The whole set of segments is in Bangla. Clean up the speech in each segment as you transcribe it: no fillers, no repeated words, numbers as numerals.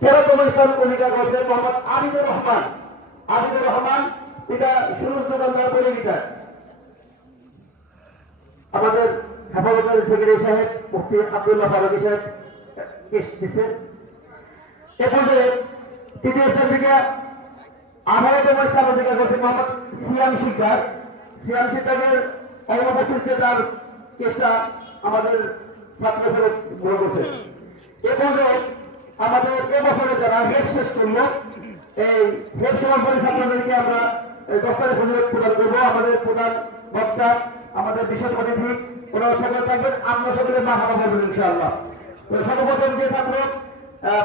তেরোতম স্থান অধিকার করছেন মোহাম্মদ আবিদুর রহমান। আবিদুর রহমান পিতা সুরজ দোকানদার পরিমিটার। আমাদের হেফাজতের সেক্রেটারি সাহেব মুফতি আব্দুল্লাহ ফারুকী সাহেব দিচ্ছেন। এ পর্যায়ে তৃতীয় স্থান থেকে 18তম স্থান অধিকার করছেন মোহাম্মদ সিয়াম শিকদার। সিয়াম শিকদারের অনুপস্থিতিতে তার কেসটা আমাদের ছাত্র ফেরত গ্রহণ করছে। এ পর্যায়ে আমাদের এবছরে যারা হেড শেষ করলো এই হেড সমাপনী ছাত্রদেরকে আমরা দপ্তরে ফজিলত প্রদান করবো। আমাদের প্রধান বক্তা আমাদের বিশেষ অতিথি ওনার সকলে থাকবেন। আপনার সকলে মা হারা বলবেন ইনশাআল্লাহ। সর্বপ্রথম যে ছাত্র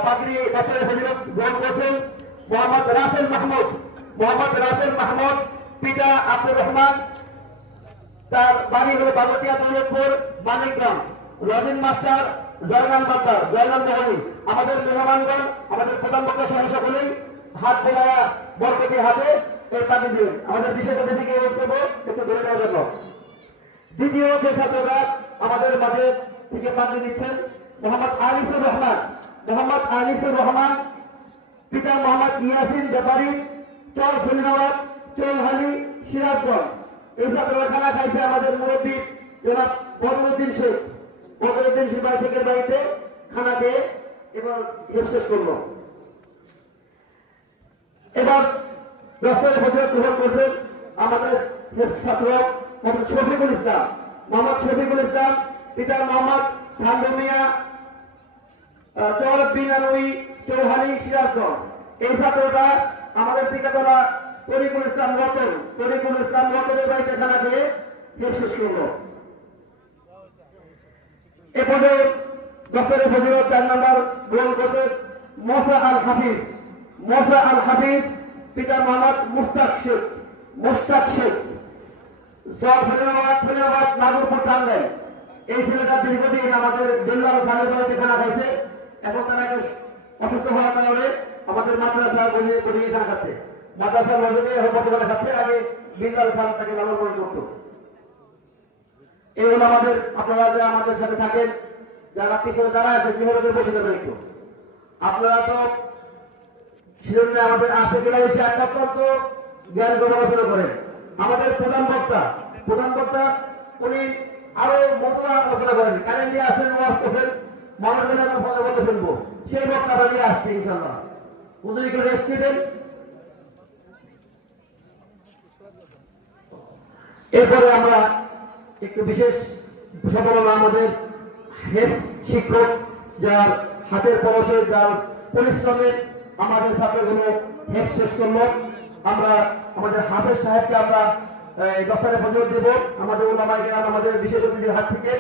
পাগড়ি দপ্তরে ফজিলত গ্রহণ করছেন মোহাম্মদ রাসেল মাহমুদ। মোহাম্মদ রাসেল মাহমুদ পিতা আব্দুর রহমান, তার বাড়ি হল বাগতিয়া দৌলতপুর মানিকগ্রাম। Robin master, Joynal master, Joynal Mohani. আমাদের মেহমানগণ আমাদের প্রধান বক্তা সহ সকলেই হাত বোলায়া বরকতি হাতে এই পানি দিন। আমাদের বিশেষ অতিথিকে বক্তব্য একটু ধরে নেওয়ার জন্য। দ্বিতীয় যে ছাত্ররা আমাদের মাঝে থেকে পানি দিচ্ছেন মোহাম্মদ আনিসুর রহমান। মোহাম্মদ আনিসুর রহমান পিতা মোহাম্মদ ইয়াসিন ব্যাপারী, চর ফরিদাবাদ, চৌহালি, সিরাজগঞ্জ। এই ছাত্ররা খানা খাইছে আমাদের মুরব্বী জনাব বদরুদ্দিন শেখ। বদরুদ্দিন শেখের বাড়িতে খানা খেয়ে এবার শেষ করলো। এবার দপ্তরে ফজিলত গ্রহণ করছেন আমাদের ছাত্র মোহাম্মদ শফিকুল ইসলাম। মোহাম্মদ শফিকুল ইসলাম পিতা মোহাম্মদ ঠান্ডু মিয়া, চর বিনানুই, চৌহালি, সিরাজগঞ্জ। এই ছাত্রটা আমাদের পিতাতলা তরিকুল ইসলাম রতন। তরিকুল ইসলাম রতনের বাড়িতে খানা খেয়ে শেষ করলো। এরপরে দপ্তরে ফজিলত 4 নম্বর গ্রহণ করছেন মোসা আল হাফিজ। মোসা আল হাফিজ পিতা মোহাম্মদ মুস্তাক শেখ। মুস্তাক শেখ ফরিদাবাদ নাগরপুর টাঙ্গাইল। এই ছেলেটা দীর্ঘদিন আমাদের দিল্লার খানের বাড়িতে খানা খাইছে। এখন তারা অসুস্থ হওয়ার কারণে আমাদের মাদ্রাসা বলিয়ে খানা খাচ্ছে। মাদ্রাসার মধ্যে বর্তমানে খাচ্ছে, আগে বিল্লাল খান তাকে লালন পালন করতো। এই হলো আমাদের, আপনারা যে আমাদের সাথে থাকেন যারা পিছনে যারা আছে কিভাবে বসে যাবেন একটু। আপনারা তো ছিলেন না আমাদের আশে গেলে এসে অত্যন্ত জ্ঞান গবেষণা করেন। আমাদের প্রধান বক্তা উনি আরো মতলা আলোচনা করেন। কারেন্ট দিয়ে আসেন, ওয়াজ করছেন, মানুষজন এখন বলতে ফেলবো। সেই বক্তাটা নিয়ে আসছে ইনশাল্লাহ। উনি করে স্টুডেন্ট। এরপরে আমরা একটু বিশেষ সফলতা আমাদের হেড শিক্ষক, যার হাতের পরশে, যার পরিশ্রমের আমাদের ছাত্রগুলো হেড শেষ করলো। আমরা আমাদের হাফেজ সাহেবকে আমরা দপ্তরে ফজিলত দেব। আমাদের ওলামায়ে কেরাম আমাদের বিশেষ অতিথির হাত থেকে।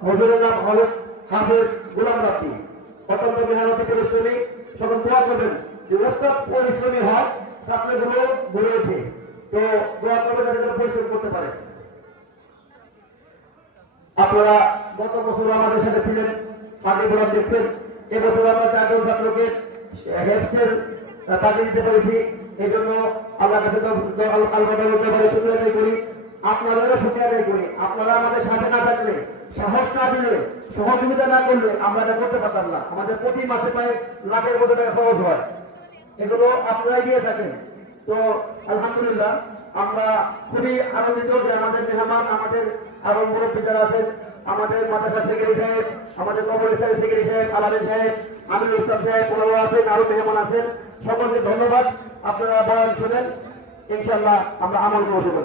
হুজুরের নাম হযরত হাফেজ গোলাম রাব্বি। অত্যন্ত মেহনতি পরিশ্রমী। সকল দোয়া করবেন যে ওস্তাদ পরিশ্রমী হয়, ছাত্রগুলো গড়ে ওঠে। তো দোয়া করবেন যাতে তারা পরিশ্রম করতে পারে। আপনারা গত বছর আমাদের সাথে ছিলেন, আগে বলার দেখছেন। এবছর আমরা 4 জন ছাত্রকে হেডসের চাকরি দিতে পেরেছি। এই জন্য আল্লাহর কাছে শুকরিয়া আদায় করি। আপনাদেরও শুকরিয়া আদায় করি। আপনারা আমাদের সাথে না থাকলে, সাহস না দিলে, সহযোগিতা না করলে আমরা এটা করতে পারতাম না। আমাদের প্রতি মাসে প্রায় লাখের মতো টাকা খরচ হয়। এগুলো আপনারাই দিয়ে থাকেন। তো আলহামদুলিল্লাহ আমরা খুবই আনন্দিত যে আমাদের মেহমান, আমাদের আরো মুরব্বী যারা আছেন, আমাদের মাদ্রাসার সেক্রেটারি সাহেব, আমাদের কবরের সেক্রেটারি সাহেব, আলামের সাহেব, আমিনুল ইসলাম সাহেব, ওনারা আছেন, আরো মেহমান আছেন। সকলকে ধন্যবাদ। আপনারা বয়ান শুনেন, ইনশাআল্লাহ আমরা আমল করব।